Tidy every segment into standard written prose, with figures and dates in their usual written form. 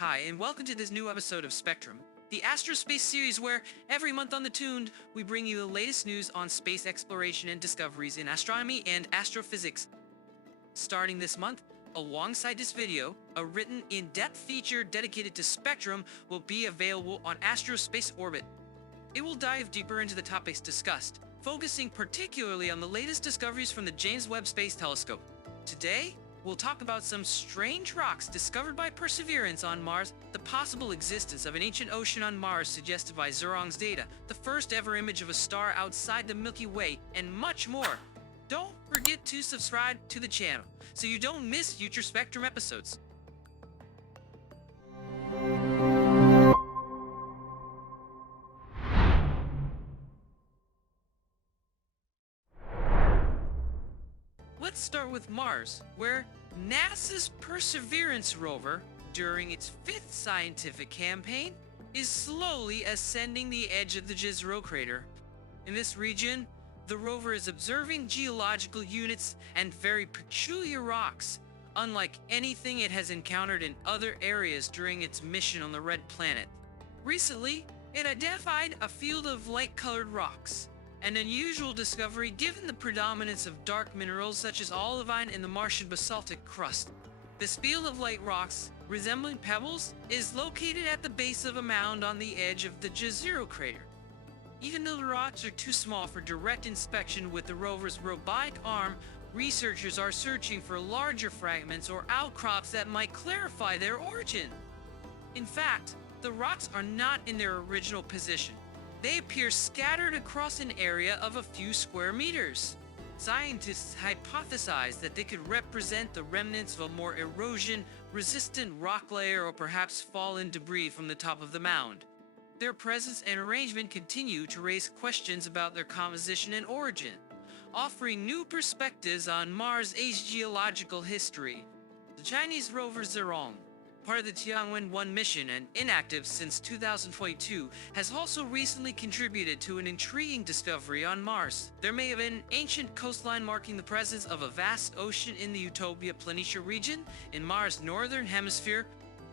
Hi, and welcome to this new episode of Spectrum, the Astrospace series where every month on the Tuned, we bring you the latest news on space exploration and discoveries in astronomy and astrophysics. Starting this month, alongside this video, a written in-depth feature dedicated to Spectrum will be available on Astrospace orbit. It will dive deeper into the topics discussed, focusing particularly on the latest discoveries from the James Webb Space Telescope. Today, we'll talk about some strange rocks discovered by Perseverance on Mars, the possible existence of an ancient ocean on Mars suggested by Zhurong's data, the first ever image of a star outside the Milky Way, and much more. Don't forget to subscribe to the channel so you don't miss future Spectrum episodes. Let's start with Mars, where NASA's Perseverance rover, during its fifth scientific campaign, is slowly ascending the edge of the Zhurong crater. In this region, the rover is observing geological units and very peculiar rocks, unlike anything it has encountered in other areas during its mission on the Red Planet. Recently, it identified a field of light-colored rocks, an unusual discovery given the predominance of dark minerals such as olivine in the Martian basaltic crust. This field of light rocks, resembling pebbles, is located at the base of a mound on the edge of the Zhurong crater. Even though the rocks are too small for direct inspection with the rover's robotic arm, researchers are searching for larger fragments or outcrops that might clarify their origin. In fact, the rocks are not in their original position. They appear scattered across an area of a few square meters. Scientists hypothesize that they could represent the remnants of a more erosion-resistant rock layer or perhaps fallen debris from the top of the mound. Their presence and arrangement continue to raise questions about their composition and origin, offering new perspectives on Mars' geological history. The Chinese rover Zhurong, part of the Tianwen-1 mission and inactive since 2022, has also recently contributed to an intriguing discovery on Mars. There may have been an ancient coastline marking the presence of a vast ocean in the Utopia Planitia region in Mars' northern hemisphere.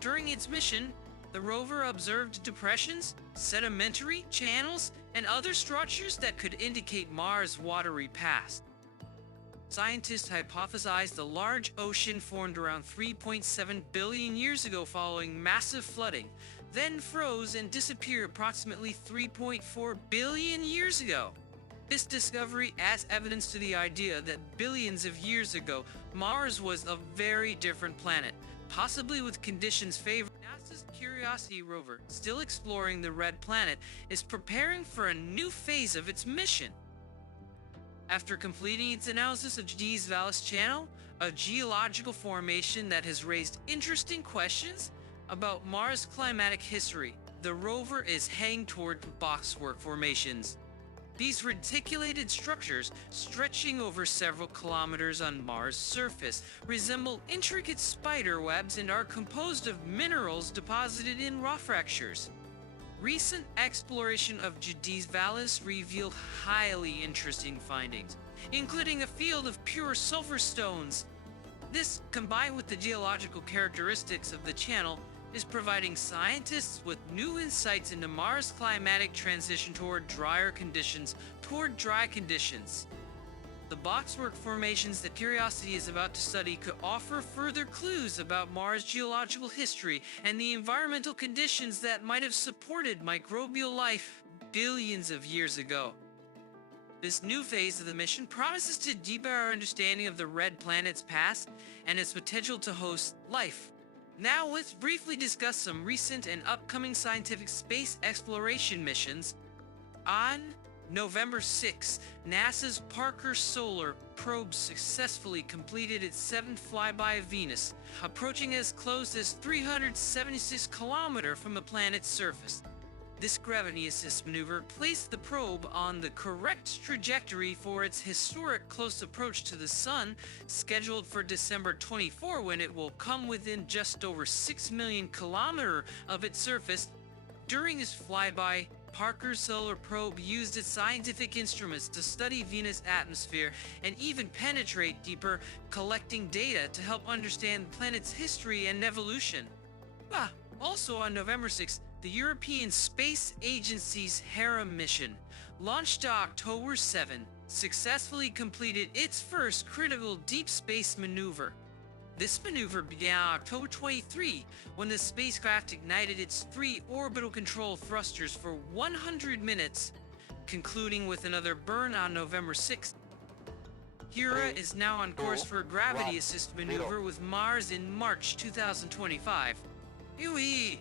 During its mission, the rover observed depressions, sedimentary channels, and other structures that could indicate Mars' watery past. Scientists hypothesized the large ocean formed around 3.7 billion years ago following massive flooding, then froze and disappeared approximately 3.4 billion years ago. This discovery adds evidence to the idea that billions of years ago, Mars was a very different planet, possibly with conditions favoring. NASA's Curiosity rover, still exploring the Red Planet, is preparing for a new phase of its mission. After completing its analysis of Zhurong's Valles Channel, a geological formation that has raised interesting questions about Mars' climatic history, the rover is heading toward boxwork formations. These reticulated structures, stretching over several kilometers on Mars' surface, resemble intricate spider webs and are composed of minerals deposited in rock fractures. Recent exploration of Zhurong's Valles revealed highly interesting findings, including a field of pure sulfur stones. This, combined with the geological characteristics of the channel, is providing scientists with new insights into Mars' climatic transition toward dry conditions. The boxwork formations that Curiosity is about to study could offer further clues about Mars' geological history and the environmental conditions that might have supported microbial life billions of years ago. This new phase of the mission promises to deepen our understanding of the Red Planet's past and its potential to host life. Now let's briefly discuss some recent and upcoming scientific space exploration missions. On November 6, NASA's Parker Solar Probe successfully completed its seventh flyby of Venus, approaching as close as 376 kilometers from the planet's surface. This gravity assist maneuver placed the probe on the correct trajectory for its historic close approach to the Sun, scheduled for December 24 when it will come within just over 6 million kilometers of its surface. During this flyby, Parker's solar probe used its scientific instruments to study Venus' atmosphere and even penetrate deeper, collecting data to help understand the planet's history and evolution. Also on November 6th, the European Space Agency's Hera mission, launched October 7, successfully completed its first critical deep space maneuver. This maneuver began on October 23 when the spacecraft ignited its 3 orbital control thrusters for 100 minutes, concluding with another burn on November 6th. Hera is now on course for a gravity assist maneuver with Mars in March 2025. Eewee!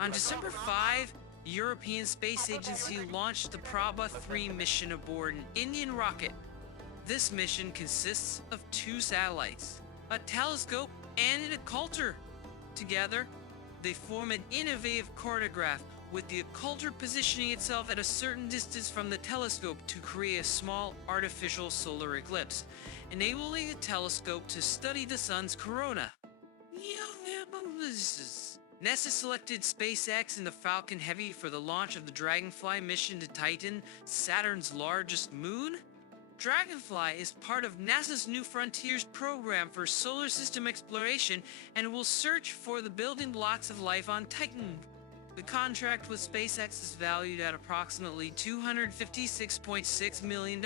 On December 5, the European Space Agency launched the Prabha 3 mission aboard an Indian rocket. This mission consists of 2 satellites, a telescope, and an occulter. Together, they form an innovative chronograph, with the occulter positioning itself at a certain distance from the telescope to create a small artificial solar eclipse, enabling the telescope to study the sun's corona. NASA selected SpaceX and the Falcon Heavy for the launch of the Dragonfly mission to Titan, Saturn's largest moon. Dragonfly is part of NASA's New Frontiers program for solar system exploration and will search for the building blocks of life on Titan. The contract with SpaceX is valued at approximately $256.6 million,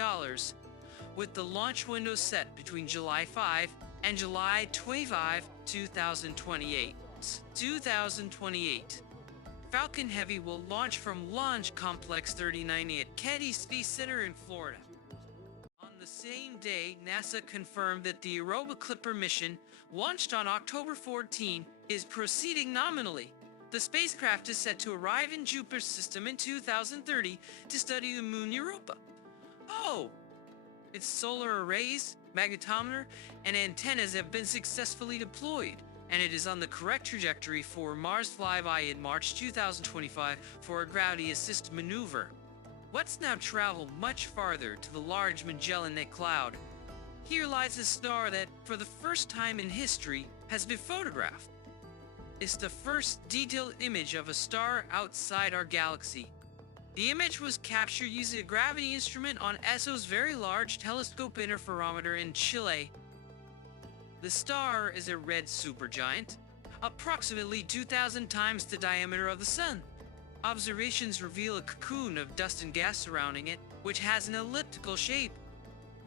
with the launch window set between July 5 and July 25, 2028. Falcon Heavy will launch from Launch Complex 3090 at Kennedy Space Center in Florida. On the same day, NASA confirmed that the Europa Clipper mission, launched on October 14, is proceeding nominally. The spacecraft is set to arrive in Jupiter's system in 2030 to study the moon Europa. Oh! Its solar arrays, magnetometer, and antennas have been successfully deployed, and it is on the correct trajectory for Mars flyby in March 2025 for a gravity assist maneuver. Let's now travel much farther to the Large Magellanic Cloud. Here lies a star that, for the first time in history, has been photographed. It's the first detailed image of a star outside our galaxy. The image was captured using a gravity instrument on ESO's Very Large Telescope Interferometer in Chile. The star is a red supergiant, approximately 2,000 times the diameter of the Sun. Observations reveal a cocoon of dust and gas surrounding it, which has an elliptical shape.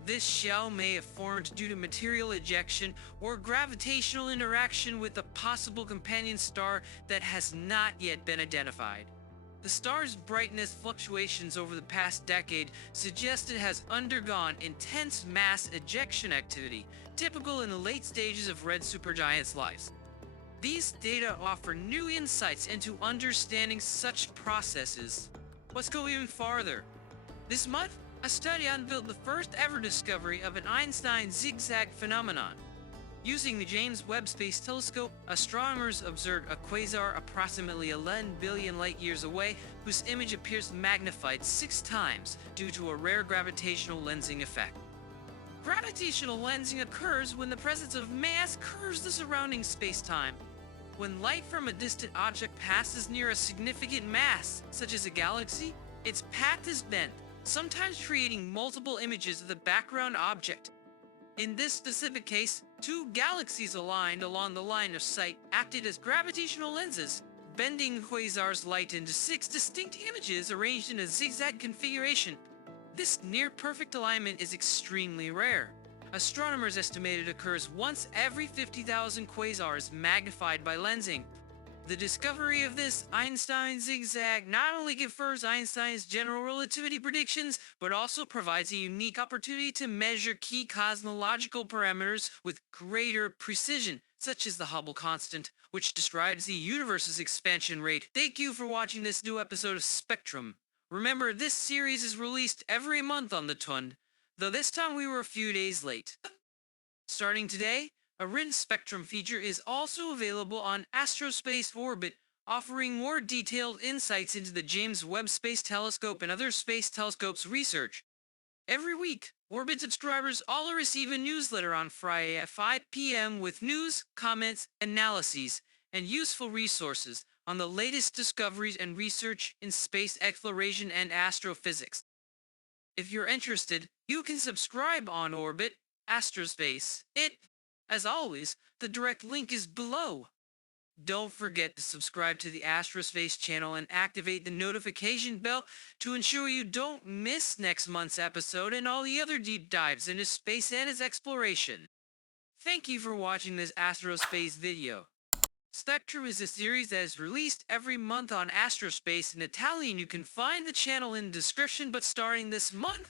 This shell may have formed due to material ejection or gravitational interaction with a possible companion star that has not yet been identified. The star's brightness fluctuations over the past decade suggest it has undergone intense mass ejection activity, typical in the late stages of red supergiants' lives. These data offer new insights into understanding such processes. Let's go even farther. This month, a study unveiled the first ever discovery of an Einstein Zig-Zag phenomenon. Using the James Webb Space Telescope, astronomers observed a quasar approximately 11 billion light-years away, whose image appears magnified 6 times due to a rare gravitational lensing effect. Gravitational lensing occurs when the presence of mass curves the surrounding space-time. When light from a distant object passes near a significant mass, such as a galaxy, its path is bent, sometimes creating multiple images of the background object. In this specific case, 2 galaxies aligned along the line of sight acted as gravitational lenses, bending the quasar's light into 6 distinct images arranged in a zigzag configuration. This near-perfect alignment is extremely rare. Astronomers estimate it occurs once every 50,000 quasars magnified by lensing. The discovery of this Einstein Zig-Zag not only confirms Einstein's general relativity predictions, but also provides a unique opportunity to measure key cosmological parameters with greater precision, such as the Hubble constant, which describes the universe's expansion rate. Thank you for watching this new episode of Spectrum. Remember, this series is released every month on the Tund, though this time we were a few days late. Starting today, a written spectrum feature is also available on Astrospace Orbit, offering more detailed insights into the James Webb Space Telescope and other space telescopes research. Every week, Orbit subscribers all receive a newsletter on Friday at 5 p.m. with news, comments, analyses, and useful resources on the latest discoveries and research in space exploration and astrophysics. If you're interested, you can subscribe on Orbit, Astrospace. As always, the direct link is below. Don't forget to subscribe to the Astrospace channel and activate the notification bell to ensure you don't miss next month's episode and all the other deep dives into space and its exploration. Thank you for watching this Astrospace video. Spectrum is a series that is released every month on Astrospace in Italian. You can find the channel in the description, but starting this month,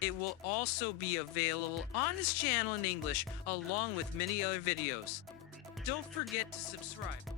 it will also be available on this channel in English, along with many other videos. Don't forget to subscribe.